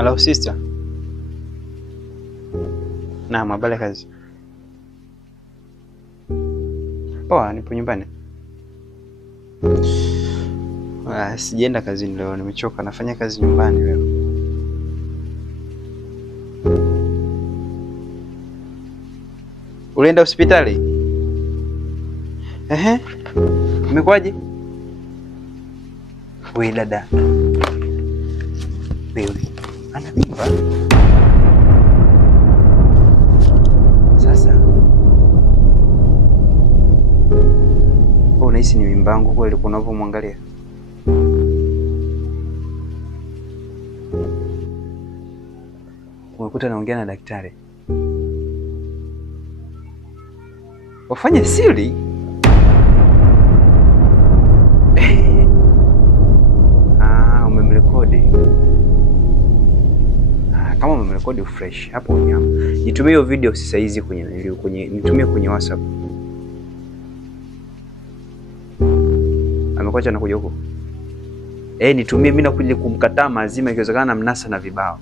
Hello sister. Naam, habari kazi? Poa, nipo nyumbani. Sijaenda kazini leo, nimechoka, nafanya kazi nyumbani leo. Ulienda hospitali? Ehe. Umekwaje? Wewe dada. Wewe ana mimba? Sasa unahisi ni mimba yangu kweli unavyomwangalia? Umekuta naongea na daktari. Wafanye siri? Umemrekodi. Kama umemrekodi fresh hapo nyama. Nitumie hiyo video sasa hizi nitumie kwenye WhatsApp. Amekuacha nakuja huko. Nitumie mimi nakuja kumkataa mazima ikiwezekana mnasa na vibao.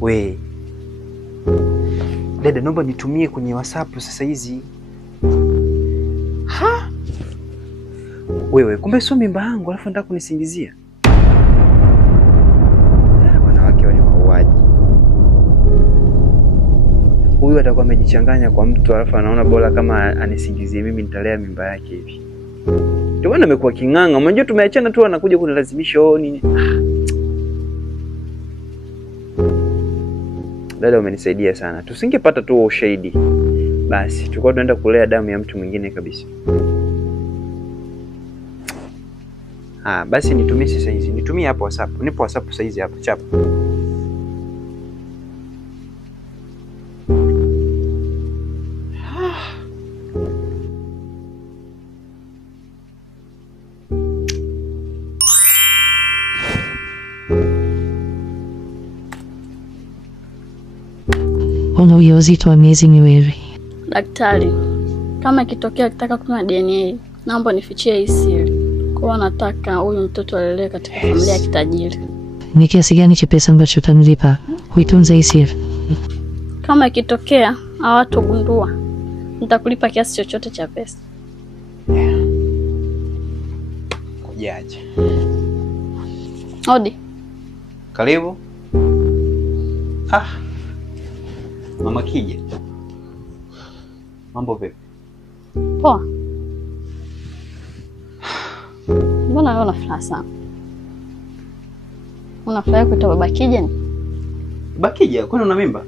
We. Dada, naomba nitumie kwenye WhatsApp sasa hizi. Ha? Wewe, kumbe sio mimba yangu alafu nataka kunisingizia. Wanawake wale wauaji. Huyu atakuwa amejichanganya kwa mtu alafu anaona bora kama anisingizie mimi nitalea mimba yake hivi. Ndio maana amekuwa kinganga. Unajua tumeachana tu anakuja kunilazimisha nini. Dada, umenisaidia sana. Tusingepata tu ushahidi. Basi tulikuwa tunaenda kulea damu ya mtu mwingine kabisa. Basi nitumie sasa hizi. Nitumie hapo WhatsApp. Nipo WhatsApp sasa hizi hapo chapa. Una ujauzito wa miezi miwili. Daktari, kama ikitokea akitaka kupima DNA, naomba nifichie hii siri. Kwa nataka huyu mtoto alelewe katika familia ya kitajiri. Ni kiasi gani cha pesa ambacho utanilipa kuitunza hii siri? Kama ikitokea hawatogundua, nitakulipa kiasi chochote cha pesa. Kujaje? Hodi. Karibu. Mama Kije. Mambo vipi? Poa. Mbona wewe unafurahi sana? Unafurahi kuitwa baba Kije ni? Baba Kije, kwani una mimba?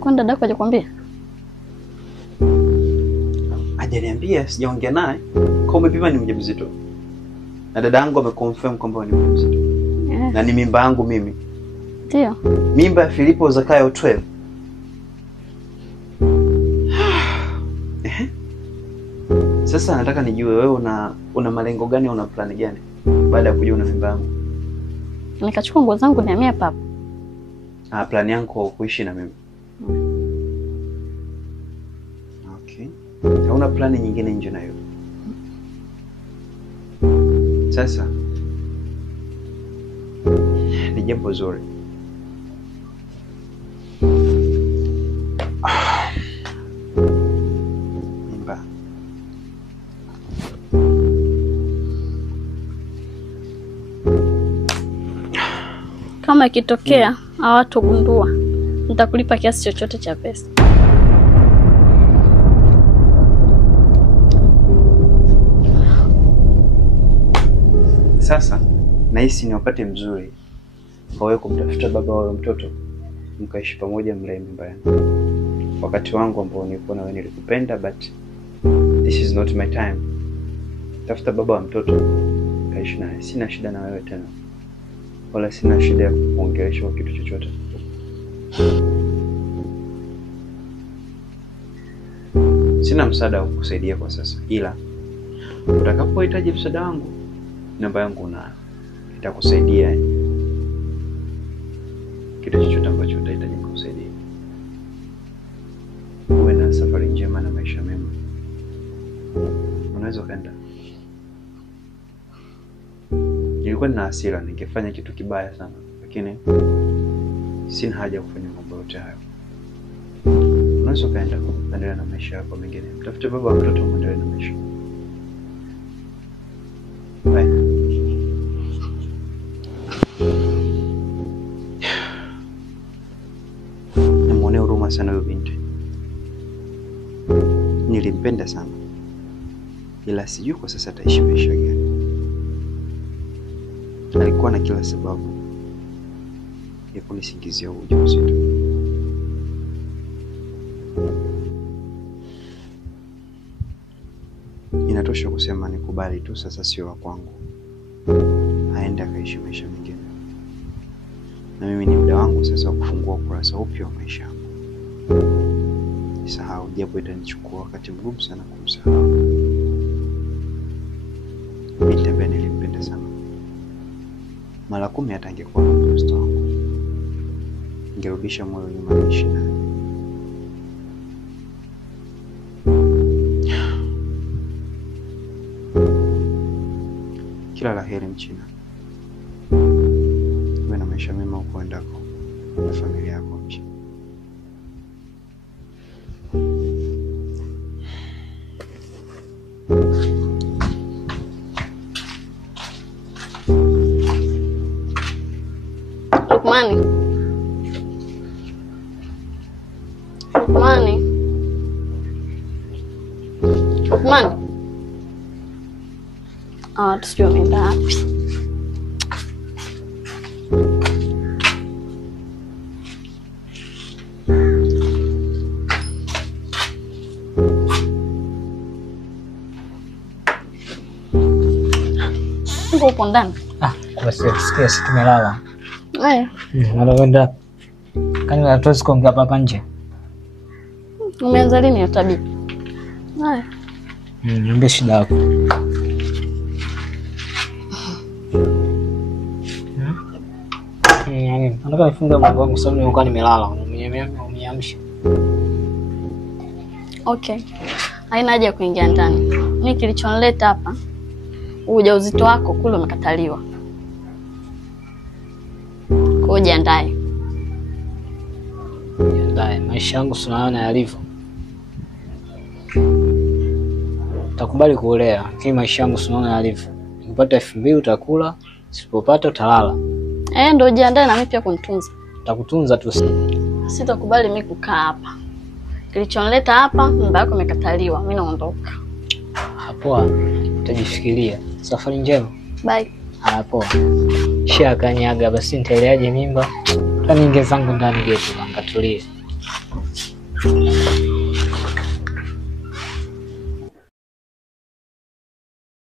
Kwani dadako hajakwambia? Hajaniambia, sijaongea naye. Kwa umepima ni mjamzito. Na dada yangu ameconfirm kwamba ni mjamzito. Na ni mimba yangu mimi. Ndio. Mimba ya Filipo Zakayo 12. Sasa nataka nijue wewe una malengo gani, una plan gani baada ya kujua una mimba yangu? Nikachukua nguo zangu nihamia papa. Plan yangu kuishi na mimi. Okay. Hauna plani nyingine nje na hiyo? Sasa ni jambo zuri. Mimba. Kama ikitokea hawatogundua, nitakulipa kiasi chochote cha pesa. Sasa nahisi ni wakati mzuri kwa wewe kumtafuta baba wa mtoto, mkaishi pamoja, mlee mimba yangu. Wakati wangu ambao nilikuwa na wewe nilikupenda, but this is not my time. Tafuta baba wa mtoto, kaishi naye. Sina shida na wewe tena. Wala sina shida ya kuongelesha kwa kitu chochote. Sina msaada wa kukusaidia kwa sasa, ila utakapohitaji msaada wangu, namba yangu nitakusaidia kitu chochote ambacho utahitaji kukusaidia. Uwe na safari njema na maisha mema. Unaweza kwenda. Nilikuwa nina hasira, ningefanya kitu kibaya sana, lakini sina haja ya kufanya mambo yote hayo. Unaweza kaenda kuendelea na maisha yako mengine. Mtafute baba wa mtoto muendelee na maisha. Bye. Namuonea huruma sana huyo binti. Nilimpenda sana. Ila sijui kwa sasa ataishi maisha gani. Alikuwa na kila sababu ya kunisingizia ujauzito. Inatosha kusema nikubali tu sasa sio wa kwangu. Aende akaishi maisha mengine. Na mimi ni muda wangu sasa wa kufungua ukurasa upya wa maisha yangu. Nisahau japo itanichukua wakati mgumu sana kumsahau. Binti ambaye nilimpenda sana. Mara 10 hata angekuwa mtoto wangu. Ningerudisha moyo nyuma niishi naye. Kila la heri Mchina. Uwe na maisha mema huko endako na familia yako Mchina. Lukman. Tusijua ameenda wapi. Upo ndani? Basi sikia si tumelala. Haya. Unaenda. Kani unatoa kuongea hapa nje? Umeanza lini hiyo tabia? Haya. Niambie shida yako. Nataka nifunge mlango wangu sababu nilikuwa nimelala. Uniamsha. Okay. Haina haja ya kuingia ndani. Mimi kilichonileta hapa, ujauzito wako kule umekataliwa. Kwa jiandae. Jiandae, maisha yangu tunaona yalivyo. Utakubali kuolea, lakini maisha yangu tunaona yalivyo. Ukipata 2000 utakula, usipopata utalala. Ndio jiandae na mimi pia kunitunza. Nitakutunza tu. Sitakubali mimi kukaa hapa. Kilichonileta hapa, nyumba yako imekataliwa. Mimi naondoka. Hapo utajifikiria. Safari njema. Bye. Hapo. Shia kanyaga basi nitaleaje mimba? Taniingia zangu ndani getu ngatulie.